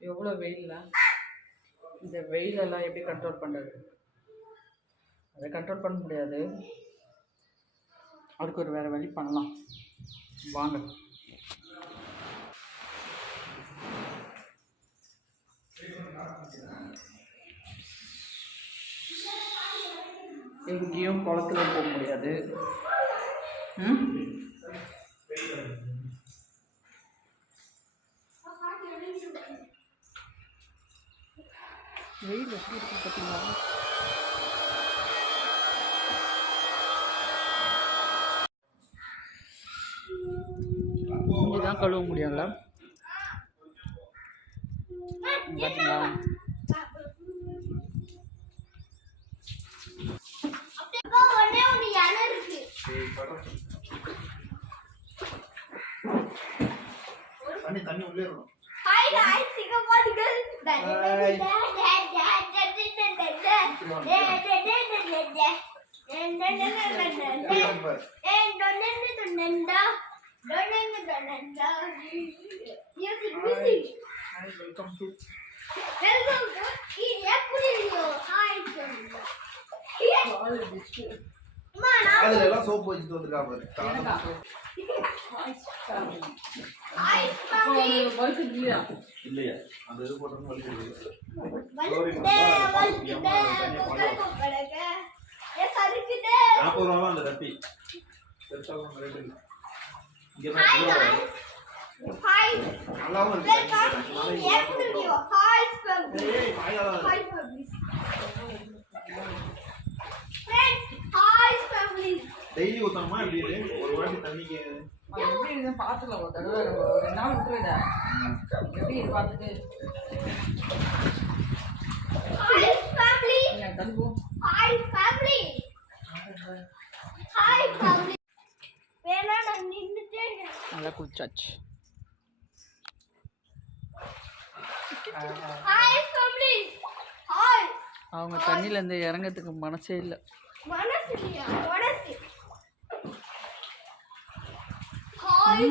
எவ்வளோ வெயில்ல இந்த வெயிலெல்லாம் எப்படி கண்ட்ரோல் பண்ணுறது? அதை கண்ட்ரோல் பண்ண முடியாது. அதுக்கு ஒரு வேறு வழி பண்ணலாம். வாங்க. எங்கேயும் குளத்துல போக முடியாது. வெயில் எப்படி இருக்கு பார்த்தீங்களா? இங்கே தான் கழுவ முடியும்ல பார்த்தீங்களா? தண்ணி உள்ளே இருக்கும். Hi guys, Singapore அதெல்லாம் சோப்பு வச்சுட்டு வந்துருக்காங்க. இல்லையா அந்த இது போட்டோம் வலிக்குது. அந்த தப்பி டெய்லி ஊத்தணுமா? எப்படி ஒரு வாட்டி தண்ணிக்கு எப்படி இது பார்த்துக்கலாம். ஒரு தடவை ஒரு 2 நாள் விட்டுருதா எப்படி இது பார்த்துட்டு நல்லா குளிச்சாச்சு. அவங்க தண்ணியில இருந்து இறங்கிறதுக்கு மனசே இல்லை. Hi